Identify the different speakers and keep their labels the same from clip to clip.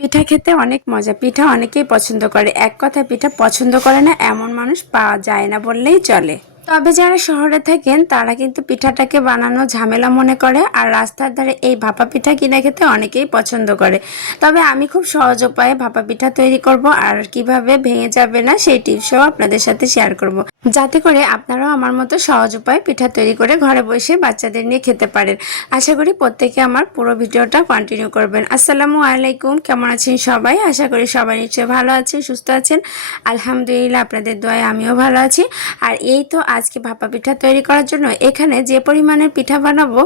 Speaker 1: পিঠা খেতে অনেক মজা। পিঠা অনেকেই পছন্দ করে। এক কথায় পিঠা পছন্দ করে না, এমন মানুষ পাওয়া যায় না বললেই চলে। তবে যারা শহরে থাকেন, তারা কিন্তু পিঠাটাকে বানানো ঝামেলা মনে করে আর রাস্তার ধারে এই ভাপা পিঠা কিনে খেতে অনেকেই পছন্দ করে। তবে আমি খুব সহজ উপায়ে ভাপা পিঠা তৈরি করব আর কীভাবে ভেঙে যাবে না সেই টিপসও আপনাদের সাথে শেয়ার করব। যাতে করে আপনারাও আমার মতো সহজ উপায়ে পিঠা তৈরি করে ঘরে বসে বাচ্চাদের নিয়ে খেতে পারেন। আশা করি প্রত্যেকে আমার পুরো ভিডিওটা কন্টিনিউ করবেন। আসসালামু আলাইকুম, কেমন আছেন সবাই? আশা করি সবাই নিশ্চয়ই ভালো আছেন, সুস্থ আছেন। আলহামদুলিল্লাহ, আপনাদের দোয়ায় আমিও ভালো আছি। আর এই তো আজকে ভাপা পিঠা তৈরি করার জন্য এখানে যে পরিমাণের পিঠা বানাবো,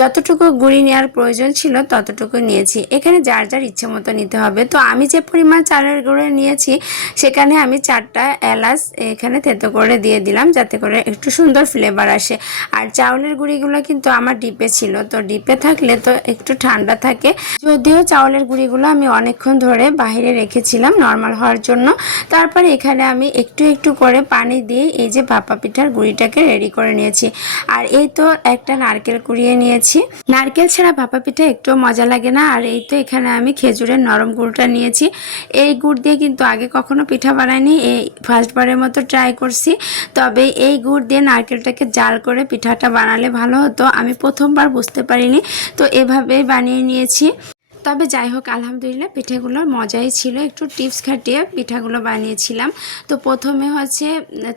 Speaker 1: যতটুকু গুঁড়ি নেওয়ার প্রয়োজন ছিল ততটুকু নিয়েছি। এখানে যার যার ইচ্ছে মতো নিতে হবে। তো আমি যে পরিমাণ চালের গুঁড়ো নিয়েছি, সেখানে আমি চারটা এলাচ এখানে থেতো করে দিয়ে দিলাম যাতে করে একটু সুন্দর ফ্লেভার আসে। আর চাউলের গুঁড়িগুলো কিন্তু আমার ডিপে ছিল। তো ডিপে থাকলে তো একটু ঠান্ডা থাকে। যদিও চাউলের গুঁড়িগুলো আমি অনেকক্ষণ ধরে বাইরে রেখেছিলাম নর্মাল হওয়ার জন্য। তারপরে এখানে আমি একটু একটু করে পানি দিয়ে এই যে ভাপা পিঠার গুঁড়িটাকে রেডি করে নিয়েছি। আর এই তো একটা নারকেল কুড়িয়ে নিয়েছি। নারকেল ছাড়া ভাপা পিঠা একটু মজা লাগে না। আর এই তো এখানে আমি খেজুরের নরম গুড়টা নিয়েছি। এই গুড় দিয়ে কিন্তু আগে কখনো পিঠা বানাইনি। এই ফার্স্টবারের মতো ট্রাই করছি। তবে এই গুড় দিয়ে নারকেলটাকে জাল করে পিঠাটা বানালে ভালো হতো। আমি প্রথমবার বুঝতে পারিনি। তো এভাবেই বানিয়ে নিয়েছি। তবে যাই হোক, আলহামদুলিল্লাহ পিঠেগুলো মজাই ছিল। একটু টিপস খাটিয়ে পিঠাগুলো বানিয়েছিলাম। তো প্রথমে হচ্ছে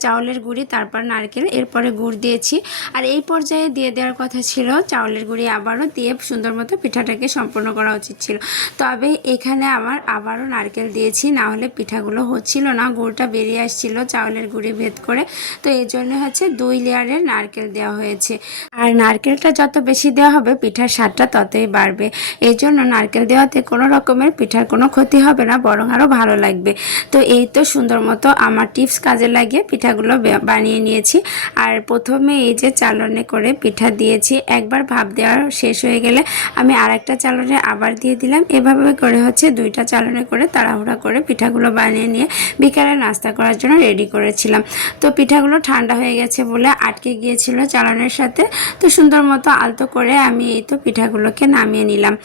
Speaker 1: চাউলের গুঁড়ি, তারপর নারকেল, এরপরে গুড় দিয়েছি। আর এই পর্যায়ে দিয়ে দেওয়ার কথা ছিল, চাউলের গুঁড়ি আবারও দিয়ে সুন্দর মতো পিঠাটাকে সম্পূর্ণ করা উচিত ছিল। তবে এখানে আমার আবারও নারকেল দিয়েছি, না হলে পিঠাগুলো হচ্ছিল না, গুড়টা বেরিয়ে আসছিল চাউলের গুঁড়ি ভেদ করে। তো এই জন্য হচ্ছে দুই লেয়ারের নারকেল দেওয়া হয়েছে। আর নারকেলটা যত বেশি দেওয়া হবে, পিঠার স্বাদটা ততই বাড়বে। এই জন্য নারকেল দেওয়াতে কোনো রকমের পিঠার কোনো ক্ষতি হবে না, বরং আরও ভালো লাগবে। তো এই তো সুন্দর মতো আমার টিপস কাজে লাগিয়ে পিঠাগুলো বানিয়ে নিয়েছি। আর প্রথমে এই যে চালনে করে পিঠা দিয়েছি, একবার ভাপ দেওয়া শেষ হয়ে গেলে আমি আর একটা চালনে আবার দিয়ে দিলাম। এভাবে করে হচ্ছে দুইটা চালনে করে তাড়াহুড়া করে পিঠাগুলো বানিয়ে নিয়ে বিকালে নাস্তা করার জন্য রেডি করেছিলাম। তো পিঠাগুলো ঠান্ডা হয়ে গেছে বলে আটকে গিয়েছিল চালানের সাথে। তো সুন্দর মতো আলতো করে আমি এই তো পিঠাগুলোকে নামিয়ে নিলাম।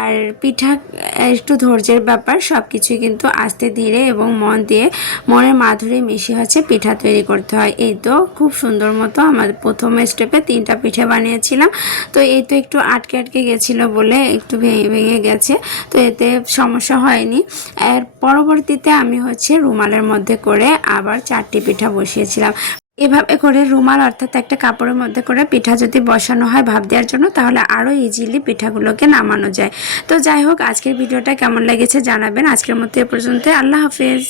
Speaker 1: আর পিঠা, একটু ধৈর্যের ব্যাপার সব কিছুই কিন্তু আস্তে ধীরে এবং মন দিয়ে মনের মাধুরী মিশিয়ে হচ্ছে পিঠা তৈরি করতে হয়। এই তো খুব সুন্দর মতো আমার প্রথম স্টেপে তিনটা পিঠে বানিয়েছিলাম। তো এই তো একটু আটকে আটকে গেছিল বলে একটু ভেঙে ভেঙে গেছে। তো এতে সমস্যা হয়নি। এর পরবর্তীতে আমি হচ্ছে রুমালের মধ্যে করে আবার চারটি পিঠা বসিয়েছিলাম। এভাবে করে রুমাল অর্থাৎ একটা কাপড়ের মধ্যে করে পিঠা যদি বসানো হয় ভাব দেওয়ার জন্য, তাহলে আরও ইজিলি পিঠাগুলোকে নামানো যায়। তো যাই হোক, আজকের ভিডিওটা কেমন লেগেছে জানাবেন। আজকের মতো এ পর্যন্ত আল্লাহ হাফেজ।